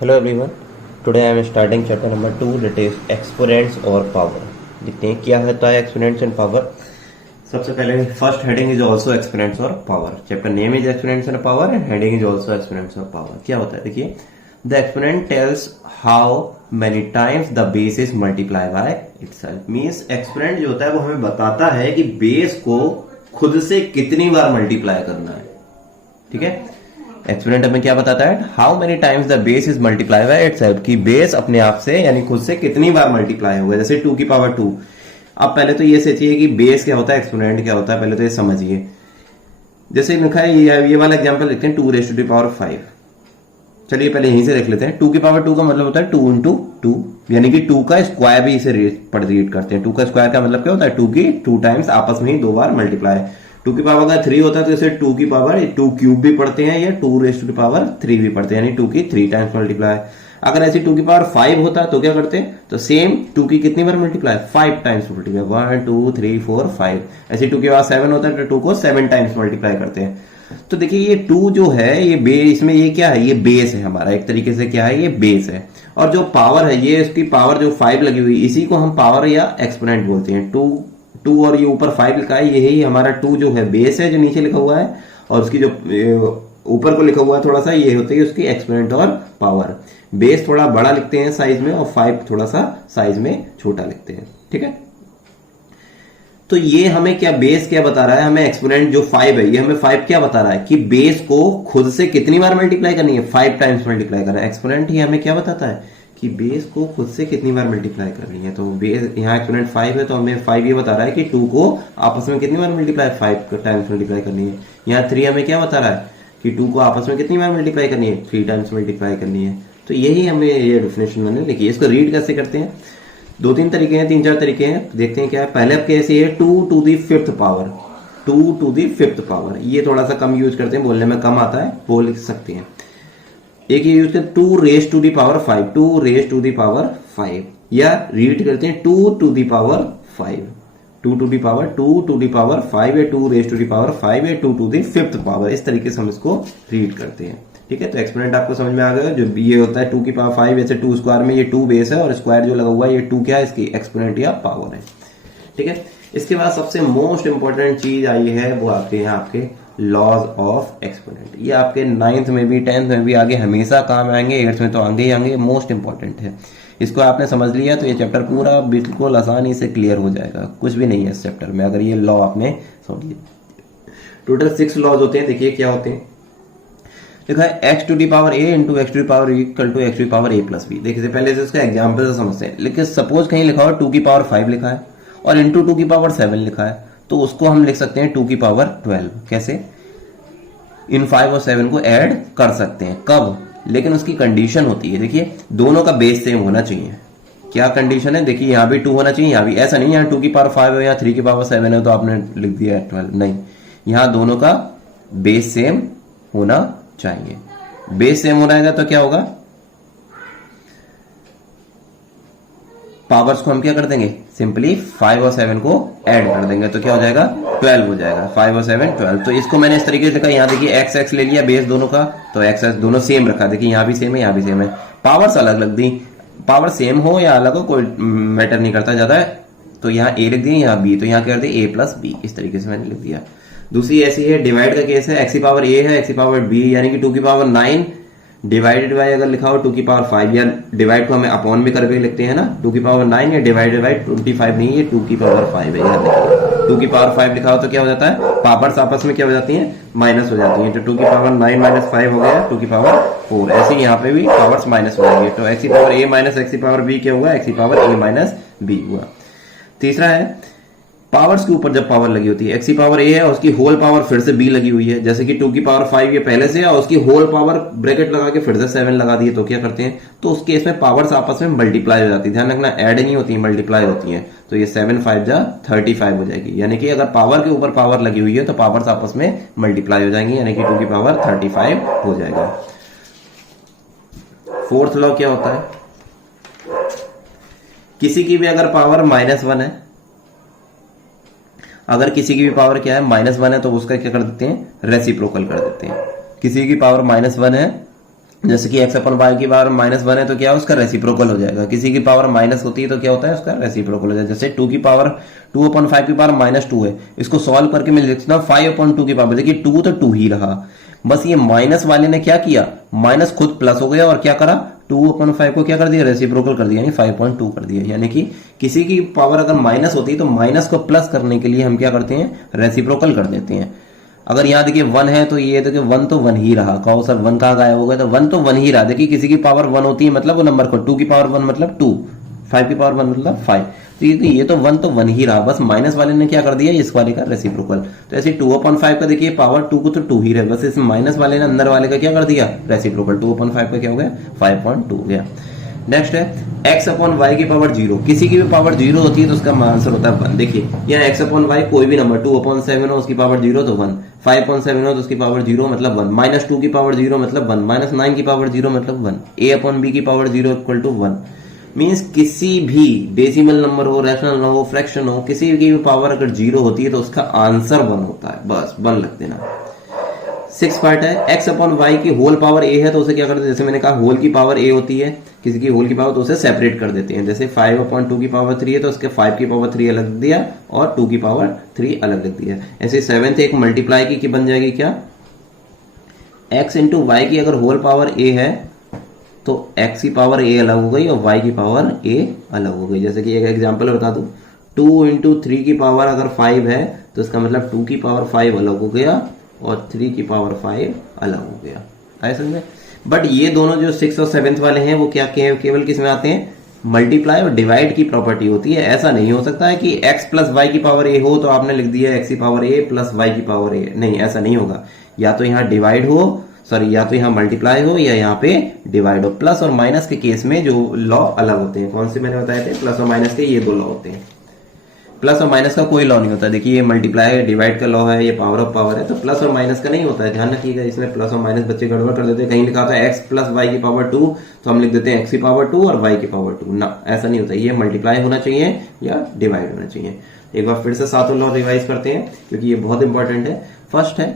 Hello everyone. Today I am starting chapter number 2, that is exponents और power. देखते हैं क्या होता है exponents and power. सबसे पहले first heading is also exponents और power. Chapter name is exponents and power and heading is also exponents और पावर. क्या होता है देखिए, the exponent tells how many times the base is multiply by itself. Means exponent जो होता है वो हमें बताता है कि बेस को खुद से कितनी बार मल्टीप्लाई करना है. ठीक है, एक्सपोनेंट हमें क्या बताता है, how many times the base is multiply by itself, कि बेस अपने आप से यानी खुद से कितनी बार मल्टीप्लाई हुआ. जैसे 2 की पावर 2. अब पहले तो ये सोचिए कि बेस क्या होता है, एक्सपोनेंट क्या होता है, पहले तो ये समझिए. जैसे लिखा है ये वाला एग्जांपल लिखते हैं 2 रेज़ टू द पावर 5. चलिए पहले यहीं से देख लेते हैं. 2 की पावर 2 का मतलब होता है 2 इंटू 2, यानी कि 2 का स्क्वायर भी इसे रीड करते हैं. 2 का स्क्वायर का मतलब क्या होता है, 2 की 2 टाइम्स आपस में ही 2 बार मल्टीप्लाई. 2 की पावर का 3 होता है तो इसे 2 की पावर 2 क्यूब भी पढ़ते हैं या 2 रेज़ टू द पावर 3 भी पढ़ते हैं, यानी 2 की 3 टाइम्स मल्टीप्लाई. अगर ऐसे 2 की पावर 5 होता तो क्या करते हैं, तो सेम 2 की कितनी बार मल्टीप्लाई, 5 टाइम्स मल्टीप्लाई. 1 2 3 4 5. ऐसे 2 की पावर 7 होता है तो 2 को 7 टाइम्स मल्टीप्लाई करते हैं. तो देखिए ये 2 जो है ये बेस में, ये क्या है, ये बेस है हमारा, एक तरीके से क्या है, ये बेस है. और जो पावर है, ये इसकी पावर जो 5 लगी हुई, इसी को हम पावर या एक्सपोनेंट बोलते हैं. 2 और ये ऊपर 5 लिखा है, यही हमारा 2 जो है बेस है जो नीचे लिखा हुआ है, और उसकी जो ऊपर को लिखा हुआ है थोड़ा सा, ये होती है उसकी एक्सपोनेंट और पावर. बेस थोड़ा बड़ा लिखते हैं साइज में और 5 थोड़ा सा साइज में छोटा लिखते हैं. ठीक है, तो ये हमें क्या, बेस क्या बता रहा है हमें, एक्सपोनेंट जो 5 है ये हमें 5 क्या बता रहा है कि बेस को खुद से कितनी बार मल्टीप्लाई करनी है, 5 टाइम्स मल्टीप्लाई करना है. एक्सपोनेंट ही हमें क्या बताता है कि बेस को खुद से कितनी बार मल्टीप्लाई करनी है. तो बेस यहाँ एक्सपोनेंट 5 है तो हमें 5 ये बता रहा है कि 2 को आपस में कितनी बार मल्टीप्लाई, 5 टाइम्स मल्टीप्लाई करनी है. यहाँ 3 हमें क्या बता रहा है कि 2 को आपस में कितनी बार मल्टीप्लाई करनी है, 3 टाइम्स मल्टीप्लाई करनी है. तो यही हमें ये डेफिनेशन मैंने लिखी है. इसको रीड कैसे करते हैं, 2-3 तरीके हैं, 3-4 तरीके हैं. देखते हैं क्या है. पहले अब कैसे है, 2 to the 5th power. 2 to the 5th power, ये थोड़ा सा कम यूज करते हैं, बोलने में कम आता है, वो लिख सकते हैं. एक ये यूज करते 2 raise to the power 5. 2 raise to the power 5, या रीड करते हैं 2 to the power 5. 2 to the power 2 to the power 5 या 2 रेज़ टू दी पावर 5 या 2 टू दी 5th पावर. इस तरीके से हम इसको रीड करते हैं. ठीक है, तो एक्सपोनेंट आपको समझ में आ गया. जो ये होता है 2 की पावर 5, ऐसे 2 स्क्वायर में ये 2 बेस है और स्क्वायर जो लगा हुआ है ये 2 क्या है, इसकी एक्सपोनेंट या पावर है. ठीक है, इसके बाद सबसे मोस्ट इंपॉर्टेंट चीज आई है, वो आपके यहाँ आपके लॉज ऑफ एक्सपोनेंट. ये आपके 9th में भी 10th में भी आगे हमेशा काम आएंगे, 8th में तो आगे ही आएंगे. मोस्ट इंपॉर्टेंट है. इसको आपने समझ लिया तो ये चैप्टर पूरा बिल्कुल आसानी से क्लियर हो जाएगा. कुछ भी नहीं है इस चैप्टर में अगर ये लॉ आपने समझ लिया. टोटल 6 लॉज होते हैं. देखिए क्या होते हैं, लिखा है x to the power a into X to the power equal to X to the power a plus B. देखिए पहले से इसका एग्जाम्पल से समझते हैं. लेकिन सपोज कहीं लिखा हो 2 की पावर 5 लिखा है और इंटू 2 की पावर 7 लिखा है, तो उसको हम लिख सकते हैं 2 की पावर 12. कैसे, इन 5 और 7 को ऐड कर सकते हैं. कब, लेकिन उसकी कंडीशन होती है, देखिए दोनों का बेस सेम होना चाहिए. क्या कंडीशन है, देखिए यहाँ भी 2 होना चाहिए, यहाँ भी. ऐसा नहीं यहाँ 2 की पावर 5 है या 3 की पावर 7 है तो आपने लिख दिया 12. नहीं, यहाँ दोनों का बेस सेम होना चाहिए. बेस सेम हो रहेगा तो क्या होगा, पावर्स को हम क्या कर देंगे, सिंपली 5 और 7 को ऐड कर देंगे तो क्या हो जाएगा, 12 हो जाएगा. 5 और 7 12. तो इसको मैंने इस तरीके से लिखा, यहाँ देखिए एक्स एक्स ले लिया बेस दोनों का, तो एक्स एक्स दोनों सेम रखा. देखिए यहाँ भी सेम है, यहाँ भी सेम है. पावर्स अलग अलग दी, पावर सेम हो या अलग हो कोई मैटर नहीं करता ज्यादा. तो यहाँ ए लिख दिए, यहाँ बी, तो यहाँ क्या कर दिया a प्लस बी. इस तरीके से मैंने लिख दिया. दूसरी ऐसी है, डिवाइड का केस है. एक्स की पावर a है, एक्स की पावर b, यानी कि 2 की पावर 9 डिवाइडेड बाय अगर लिखा हो 2 की पावर 5, या डिवाइड को हमें अपॉन भी करके लिखते हैं ना, 2 की पावर 9 या डिवाइडेड बाय 25 नहीं, ये 2 की पावर 5 है. याद रखिए 2 की पावर 5 लिखा हो तो क्या हो जाता है, पावर्स आपस में क्या हो जाती हैं, माइनस हो जाती हैं. तो 2 की पावर 9 माइनस 5 हो गया 2 की पावर 4. ऐसे ही यहाँ पे भी पावर्स माइनस हो जाएंगे. तो एक्स की पावर a माइनस एक्स की पावर b क्या हुआ, एक्स की पावर a माइनस b हुआ. तीसरा है, पावर्स के ऊपर जब पावर लगी होती है, एक्स की पावर a है और उसकी होल पावर फिर से b लगी हुई है. जैसे कि 2 की पावर 5 ये पहले से है और उसकी होल पावर ब्रैकेट लगा के फिर से 7 लगा दिए, तो क्या करते हैं, तो उस केस में पावर्स आपस में मल्टीप्लाई हो जाती है. ध्यान रखना, ऐड नहीं होती है, मल्टीप्लाई होती है. तो ये 7 5 जा 35 हो जाएगी. यानी कि अगर पावर के ऊपर पावर लगी हुई है तो पावर्स आपस में मल्टीप्लाई हो जाएंगी, यानी कि 2 की पावर 35 हो जाएगा. फोर्थ लॉ क्या होता है, किसी की भी अगर पावर -1 है, अगर किसी की भी पावर क्या है -1 है, तो उसका क्या कर देते हैं, रेसिप्रोकल कर देते हैं. किसी की पावर -1 है जैसे कि x अपन y की पावर -1 है तो क्या उसका रेसिप्रोकल हो जाएगा, किसी की पावर माइनस होती है तो क्या होता है उसका रेसिप्रोकल हो जाएगा। जैसे 2 की पावर 2/5 की पावर -2 है, इसको सॉल्व करके मैं लिख सकता हूँ 5/2 की पावर। देखिए 2 तो 2 ही रहा, बस ये माइनस वाले ने क्या किया, माइनस खुद प्लस हो गया और क्या करा 2/5 को क्या कर दिया रेसिप्रोकल कर दिया, यानी 5.2 कर दिया। यानी कि किसी की पावर अगर माइनस होती है तो माइनस को प्लस करने के लिए हम क्या करते हैं रेसिप्रोकल कर देते हैं। अगर यहाँ देखिए 1 है तो ये देखिए 1 तो 1 ही रहा, कहो सर 1 कहाँ गायब हो गया, तो 1 तो 1 ही रहा। देखिए किसी की पावर 1 होती है मतलब वो नंबर को 2 की पावर 1 मतलब 2, 5 की पावर 1 मतलब 5, तो ये तो 1 तो 1 ही रहा, बस माइनस वाले ने क्या कर दिया इस वाले का रेसिप्रोकल। तो ऐसे 2/5 का देखिए पावर 2 को तो 2 ही रहे, बस इस माइनस वाले ने अंदर वाले का क्या कर दिया रेसिप्रोकल, 2/5 का क्या हो गया 5.2 हो गया। नेक्स्ट है x/y की पावर 0, किसी की भी पावर 0 होती है तो उसका आंसर होता है 1। देखिए यहाँ x/y कोई भी नंबर 2/7 हो उसकी पावर 0 तो 1, 5/7 हो तो उसकी पावर 0 मतलब 1, -2 की पावर 0 मतलब 1, -9 की पावर 0 मतलब 1, a/b की पावर 0 इक्वल टू 1। मीन्स किसी भी डेसिमल नंबर हो, रैशनल हो, फ्रैक्शन हो, किसी की भी पावर अगर 0 होती है तो उसका आंसर 1 होता है, बस 1 लग देना। 6 पार्ट है x/y की होल पावर a है तो उसे क्या करते हैं, जैसे मैंने कहा होल की पावर a होती है, किसी की होल की पावर तो उसे सेपरेट कर देते हैं। जैसे 5/2 की पावर 3 है तो उसके 5 की पावर 3 अलग दिया और 2 की पावर 3 अलग लिख दिया। ऐसे 7th एक मल्टीप्लाई की बन जाएगी क्या, x इंटू वाई की अगर होल पावर a है तो x की पावर a अलग हो गई और y की पावर a अलग हो गई। जैसे कि एक एग्जांपल बता दूं, 2 इंटू 3 की पावर अगर 5 है तो इसका मतलब 2 की पावर 5 अलग हो गया और 3 की पावर 5 अलग हो गया, आए समझ में। बट ये दोनों जो 6 और 7th वाले हैं वो क्या केवल किस में आते हैं, मल्टीप्लाई और डिवाइड की प्रॉपर्टी होती है। ऐसा नहीं हो सकता है कि x प्लस वाई की पावर a हो तो आपने लिख दिया x की पावर a प्लस वाई की पावर a, नहीं ऐसा नहीं होगा। या तो यहाँ डिवाइड हो, सॉरी या तो यहाँ मल्टीप्लाई हो या यहाँ पे डिवाइड हो। प्लस और माइनस के केस में जो लॉ अलग होते हैं, कौन से मैंने बताए थे, प्लस और माइनस के ये 2 लॉ होते हैं। प्लस और माइनस का कोई लॉ नहीं होता। देखिए ये मल्टीप्लाई है, डिवाइड का लॉ है, ये पावर ऑफ पावर है, तो प्लस और माइनस का नहीं होता है, ध्यान रखिएगा। इसमें प्लस और माइनस बच्चे गड़बड़ कर देते हैं, कहीं लिखा होता है x प्लस वाई की पावर 2 तो हम लिख देते हैं x की पावर 2 और y की पावर 2, ना ऐसा नहीं होता। ये मल्टीप्लाई होना चाहिए या डिवाइड होना चाहिए। एक बार फिर से सातों लॉ रिवाइज करते हैं क्योंकि ये बहुत इंपॉर्टेंट है। फर्स्ट है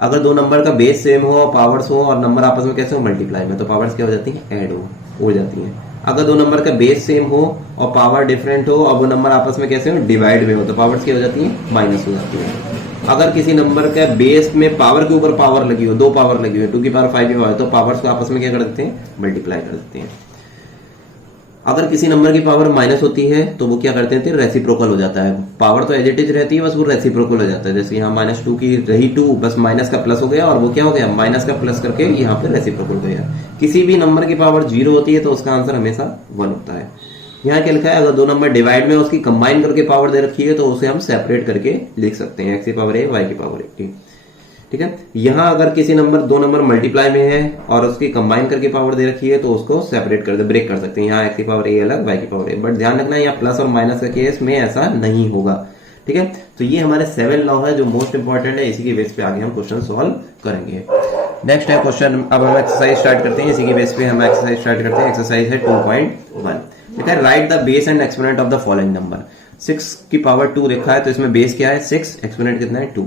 अगर दो नंबर का बेस सेम हो, पावर्स हो और नंबर आपस में कैसे हो मल्टीप्लाई में, तो पावर्स क्या हो जाती है ऐड हो जाती है। अगर दो नंबर का बेस सेम हो और पावर डिफरेंट हो और वो नंबर आपस में कैसे हो डिवाइड में हो तो पावर्स क्या हो जाती है माइनस हो जाती है। अगर किसी नंबर का बेस में पावर के ऊपर पावर लगी हो, 2 पावर लगी हुई है, 2 की पावर 5 की पावर, तो पावर्स को आपस में क्या कर देते हैं मल्टीप्लाई कर देते हैं। अगर किसी नंबर की पावर माइनस होती है तो वो क्या करते हैं रेसिप्रोकल हो जाता है। पावर तो एज इट इज रहती है, बस वो रेसिप्रोकल हो जाता है। जैसे यहाँ -2 की रही 2, बस माइनस का प्लस हो गया और वो क्या हो गया माइनस का प्लस करके यहाँ पे रेसिप्रोकल हो गया। किसी भी नंबर की पावर 0 होती है तो उसका आंसर हमेशा 1 होता है। यहाँ क्या लिखा है, अगर दो नंबर डिवाइड में उसकी कंबाइन करके पावर दे रखी है तो उसे हम सेपरेट करके लिख सकते हैं, x की पावर a y की पावर a, ठीक है। यहाँ अगर किसी नंबर दो नंबर मल्टीप्लाई में है और उसकी कंबाइन करके पावर दे रखी है तो उसको सेपरेट कर दे, ब्रेक कर सकते हैं। यहाँ x की पावर a अलग, y की पावर a, बट ध्यान रखना यहाँ प्लस और माइनस के केस में ऐसा नहीं होगा, ठीक है। तो ये हमारे 7 लॉ है जो मोस्ट इंपॉर्टेंट है, इसी के बेस पे आगे हम क्वेश्चन सॉल्व करेंगे। नेक्स्ट है क्वेश्चन, अब हम एक्सरसाइज स्टार्ट करते हैं, इसी के बेस पे हम एक्सरसाइज स्टार्ट करते हैं। एक्सरसाइज है 2.1, ठीक है। Right the base and exponent of the following number. 6 की पावर 2 लिखा है तो इसमें बेस क्या है 6, एक्सपोनेंट कितना है 2।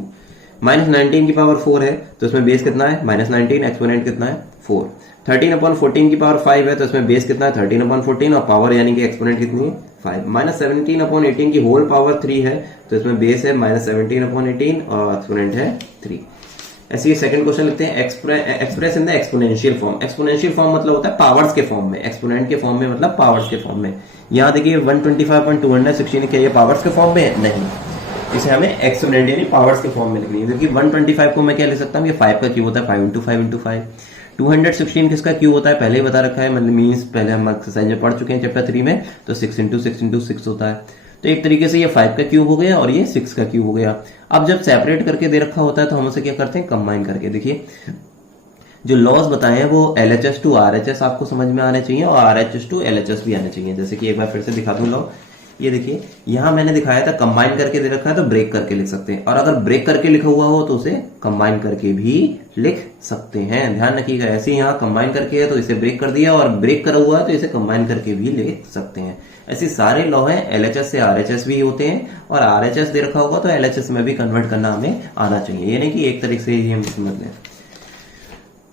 -19 की पावर 4 है तो इसमें बेस कितना है -19, एक्सपोनेंट कितना है 4। 13/14 की पावर 5 है तो इसमें बेस कितना है 13/14 और पावर यानी कि एक्सपोनेंट कितनी है 5। -17/18 की होल पावर 3 है तो इसमें बेस है -17/18 और एक्सपोनेंट है 3। ऐसे ही सेकंड क्वेश्चन लिखते हैं, express in the exponential form. Exponential form मतलब होता है पावर्स के फॉर्म में, एक्सपोनेंट के फॉर्म में मतलब पावर्स के फॉर्म में। यहाँ देखिए 125.216 क्या ये पावर्स के फॉर्म में है, नहीं, इसे हमें एक्सपोनेंट यानी पावर्स के फॉर्म में लिखनी है। देखिए 125 को मैं क्या लिख सकता हूँ, ये 5 का क्यूब होता है 5 × 5 × 5। 216 किसका क्यूब होता है पहले ही बता रखा है, मतलब मीन्स पहले हम एक्सरसाइज में पढ़ चुके हैं चैप्टर 3 में, तो 6 × 6 × 6 होता है। तो एक तरीके से ये 5 का क्यूब हो गया और ये 6 का क्यूब हो गया। अब जब सेपरेट करके दे रखा होता है तो हम उसे क्या करते हैं कंबाइन करके। देखिए जो लॉज बताए हैं वो LHS to RHS आपको समझ में आने चाहिए और RHS to LHS भी आने चाहिए। जैसे कि एक बार फिर से दिखा दूं लॉ, ये देखिए यहाँ मैंने दिखाया था कंबाइन करके दे रखा है तो ब्रेक करके लिख सकते हैं, और अगर ब्रेक करके लिखा हुआ हो तो उसे कंबाइन करके भी लिख सकते हैं। ध्यान रखिएगा, ऐसे यहाँ कंबाइन करके है तो इसे ब्रेक कर दिया और ब्रेक करा हुआ है तो इसे कंबाइन करके भी लिख सकते हैं। ऐसे सारे लॉ हैं, LHS से RHS भी होते हैं और RHS दे रखा होगा तो LHS में भी कन्वर्ट करना हमें आना चाहिए, ये नहीं कि एक तरीके से ही हम समझ लें।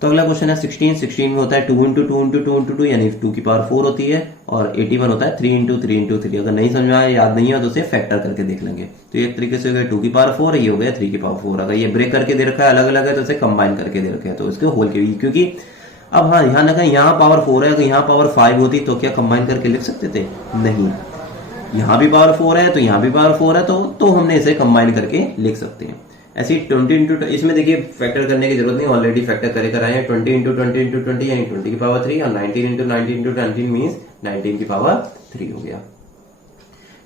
तो अगला क्वेश्चन है 16 में होता है 2 into two into two into two, यानी 2 की पावर 4 होती है, और 81 होता है 3 इंटू थ्री इंटू थ्री। अगर नहीं समझ में आया, याद नहीं है तो उसे फैक्टर करके देख लेंगे। तो एक तरीके से हो गया 2 की पावर 4, ये हो गया 3 की पावर 4। अगर ये ब्रेक करके दे रखा है अलग अलग है तो उसे कंबाइन करके दे रखे हैं, तो इसके होल के, क्योंकि अब हाँ यहाँ ना यहाँ पावर 4 है, अगर यहाँ पावर 5 होती तो क्या कंबाइन करके लिख सकते थे? नहीं। यहाँ भी पावर 4 है तो यहाँ भी पावर 4 है, तो हमने इसे कंबाइन करके लिख सकते हैं। ऐसे ही 20 इंटू, इसमें देखिए फैक्टर करने की जरूरत नहीं, ऑलरेडी फैक्टर करे कराए हैं। 20 इंटू 20 इंटू 20 यानी 20 की पावर 3, और 19 इंटू 19 इंटू 19 मीन्स 19 की पावर 3 हो गया।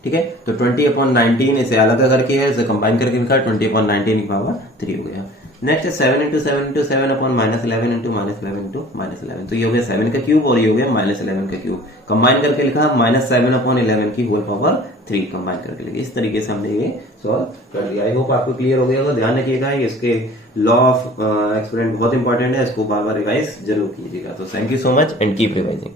ठीक है, तो 20/19 इसे अलग करके है, इसे कंबाइन करके लिखा 20/19 की पावर 3 हो गया। नेक्स्ट है 7 into 7 into 7 upon -11 into -11 into -11। तो ये हो गया 7 का क्यूब और ये हो गया -11 का क्यूब। कंबाइन करके लिखा -7/11 की होल पावर 3 कंबाइन करके लिखा। इस तरीके से हमने ये सॉल्व कर लिया। आई होप आपको क्लियर हो गया होगा। ध्यान रखिएगा इसके लॉ ऑफ एक्सपोनेंट बहुत इंपॉर्टेंट है, इसको बार बार रिवाइज जरूर कीजिएगा। तो thank you so much and keep revising.